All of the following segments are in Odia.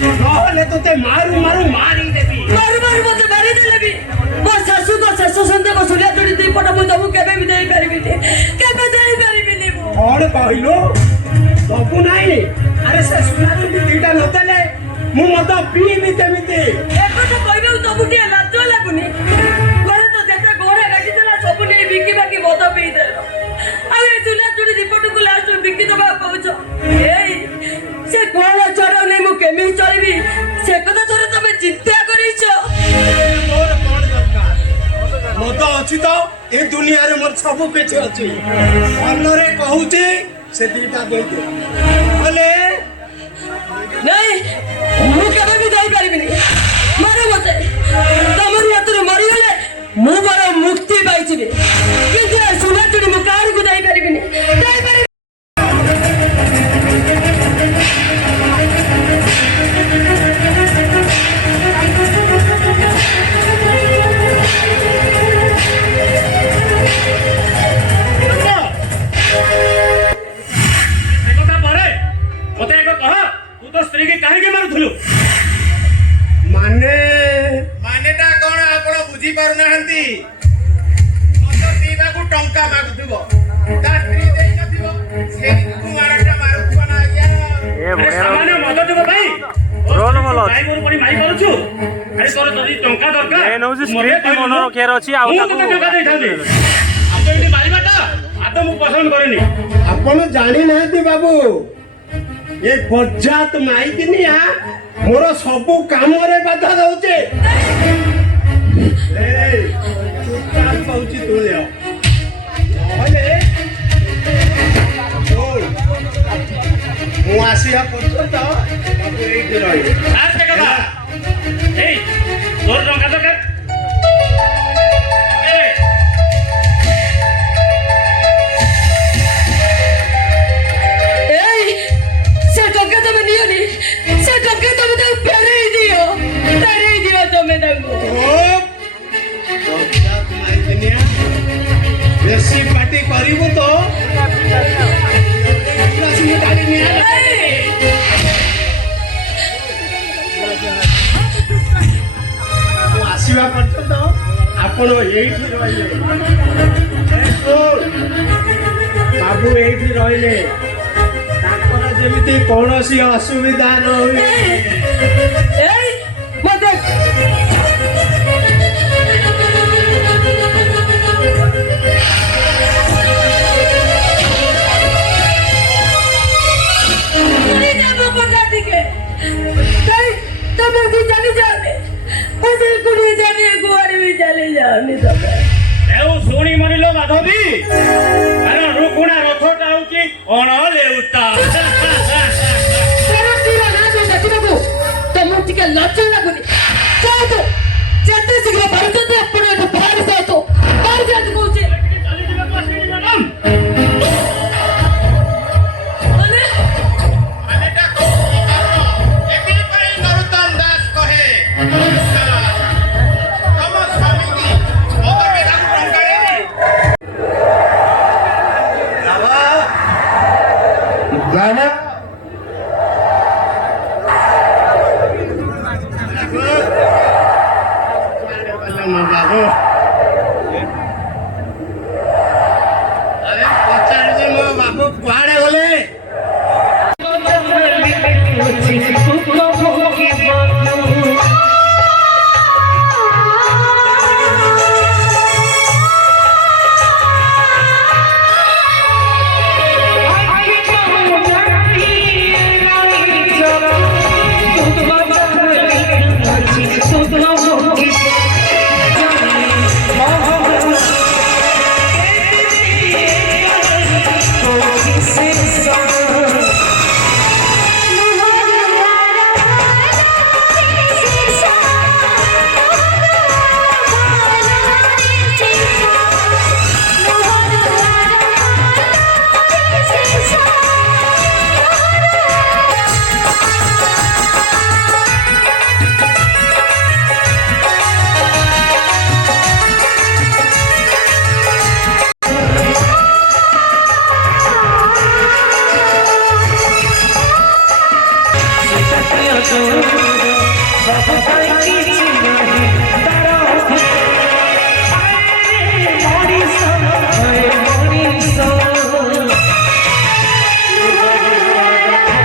নহলে তোতে মারু মারু মারি দেবি মারু মারু মতে মারি দেলে भी ମୋ ଶାଶୁଙ୍କ ଶେଷ ସନ୍ଦେହ ସୁଲିଆ ତୁଳି ଦୁଇ ପଟ ମୁଁ ତମକୁ କେବେ ବି ଦେଇପାରିବିନି କେବେ ଦେଇପାରିବିନି ମୁଁ କଣ କହିଲୁ ସବୁ ନାହିଁ ଆରେ ସେ ସୁନା ଚୁଟି ଦିଟା ନଦେଲେ ମୁଁ ମଦ ପିଇବି କେମିତି ଏକଥା କହିବାକୁ ତମକୁ ଟିକେ ଲାଜ ଲାଗୁନି ଘରେ ତ ଯେତେ ଘରେ ରାଖିଥିଲା ସବୁ ନେଇ ବିକି ବାକି ମଦ ପିଇଦେଲ ଆଉ ଏ ସୁଲିଆ ତୁଳି ଦୁଇ ପଟକୁ ଲାଷ୍ଟ ବିକି ଦେବାକୁ କହୁଛ ଏଇ ସେ କୋଳ ଚଢ଼ାଉ ନେଇ ମୁଁ କେମିତି ଚଳିବି ସେ କଥା ଥରେ ତମେ ଚିନ୍ତା କରିଛ ମୋର କଣ ଦରକାର ମଦ ଅଛି ତ ଏ ଦୁନିଆରେ ମୋର ସବୁ କିଛି ଅଛି ମନରେ କହୁଛି ସେ ଦିଟା ଦେଇଦେ ହେଲେ ନାଇଁ ମୁଁ କେବେ ବି ଦେଇପାରିବିନି ମାର ମତେ ତମରି ହାତରୁ ମରିଗଲେ ମୁଁ ମୋର ମୁକ୍ତି ପାଇଯିବି କିନ୍ତୁ ଏ ସୁନା ଚୁଡ଼ି ମୁଁ କାହାକୁ ଦେଇପାରିବିନି ଆପଣ ଜାଣି ନାହାନ୍ତି ବାବୁ ଏ ବଜାତ ମାଇକିନିଆ ମୋର ସବୁ କାମରେ ବାଧା ଦଉଛି କହୁଛି ତୁ ନହେଲେ ମୁଁ ଆସିବା ପର୍ଯ୍ୟନ୍ତ ବାବୁ ଏଇଠି ରହିବେ তোর টঙ্কা দরকার এই সে টঙ্কা তুমি নিওনি সে টঙ্কা তুমি তাকে ফেরেই দিও তুমি তাকে বেশি পার্টি করিব তো ଆସିବା ପର୍ଯ୍ୟନ୍ତ ଆପଣ ଏଇଠି ରହିଲେ ବାବୁ ଏଇଠି ରହିଲେ ତାଙ୍କର ଯେମିତି କୌଣସି ଅସୁବିଧା ନ ହୁଏ ଶୁଣି ମରିଲ ମାଧବୀ କାରଣ ରୁକୁଣା ରଥଟା ହଉଛି ଅଣଲେଉଟା ତମକୁ ଟିକେ ଲଜ୍ଜା ଲାଗୁନି ଯେତେ ଶୀଘ୍ର ପାରୁଛନ୍ତି ଆପଣ ଏଠୁ ବାହାରି ଯାଆନ୍ତୁ କହୁଛେ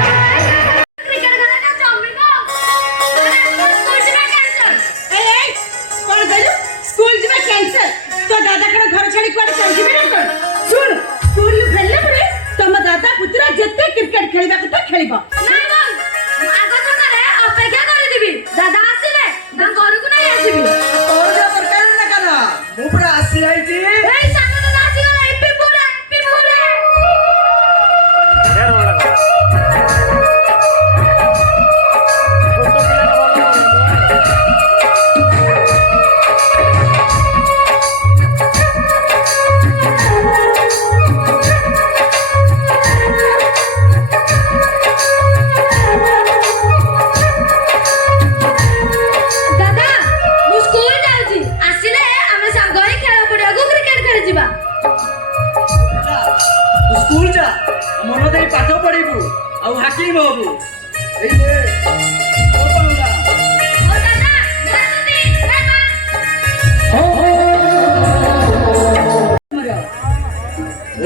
क्रिकेट खेला का जम्मी को स्कूल में कैंसल कौन कहलु स्कूल जीवा कैंसल तो दादा कण घर छाड़ी कुआडे चल जिबे ना कण सुन स्कूल फेरले परे तम दादा पुत्रा जत्ते क्रिकेट खेलिबा कथा खेलिबा ନାଇଁ ବୋଉ ଆଗ ଥରରେ ଅପେକ୍ଷା କରିଥିବି ଦାଦା ଆସିଲେ ତାଙ୍କ ଘରକୁ ନେଇ ଆସିବି ତୋର ଯା ଦରକାର ନା କାନା ମୁଁ ପୁରା ଆସି ଆଇଛି ଏଇ ସାନ ଦାଦା ଆସିଗଲା ଇପି ପୁରା ଦାଦା ମୁଁ ସ୍କୁଲ ଯାଉଛି ଆସିଲେ ଆମେ ସାଙ୍ଗ ହେଇ ଖେଳ ପଡ଼ିଆକୁ କ୍ରିକେଟ ଖେଳି ଯିବା ତୁ ସ୍କୁଲ ଯା ମନ ଦେଇ ପାଠ ପଢିବୁ ଆଉ ହାକିମ ହବୁ ଏଇ ନେ ଓ ପାଉଲା ଓ ଦାଦା ଧରନ୍ତି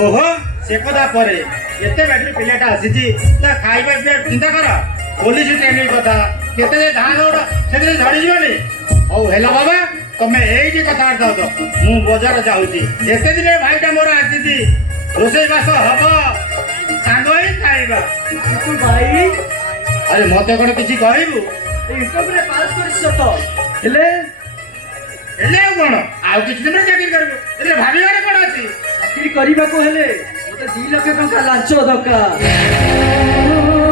ଓହୋ ସେ କଥା ପରେ ଏତେ ବାଟରୁ ପିଲାଟା ଆସିଛି ତା ଖାଇବା ପିଇବା ଚିନ୍ତା କର ପୋଲିସ ଟ୍ରେନିଂ କଥା କେତେ ଯେ ଧାଁ ଦୌଡ଼ ସେଥିରେ ଝଡ଼ିଯିବନି ହଉ ହେଲା ବାବା ତମେ ଏଇଠି କଥାବାର୍ତ୍ତା ହଉଛ ମୁଁ ବଜାର ଯାଉଛି ଏତେ ଦିନେ ଭାଇଟା ମୋର ଆସିଛି ରୋଷେଇବାସ ହବ ସାଙ୍ଗ ହିଁ ଖାଇବା ତୁ ଭାଇ ଆରେ ମତେ କଣ କିଛି କହିବୁ ଇଣ୍ଟରଭ୍ୟୁରେ ପାସ୍ କରିଛ ତ ହେଲେ ହେଲେ ଆଉ କଣ ଆଉ କିଛି ଦିନ ଚାକିରି କରିବୁ ଏଥିରେ ଭାବିବାରେ କଣ ଅଛି ଚାକିରି କରିବାକୁ ହେଲେ ମତେ 2 ଲକ୍ଷ ଟଙ୍କା ଲାଞ୍ଚ ଦରକାର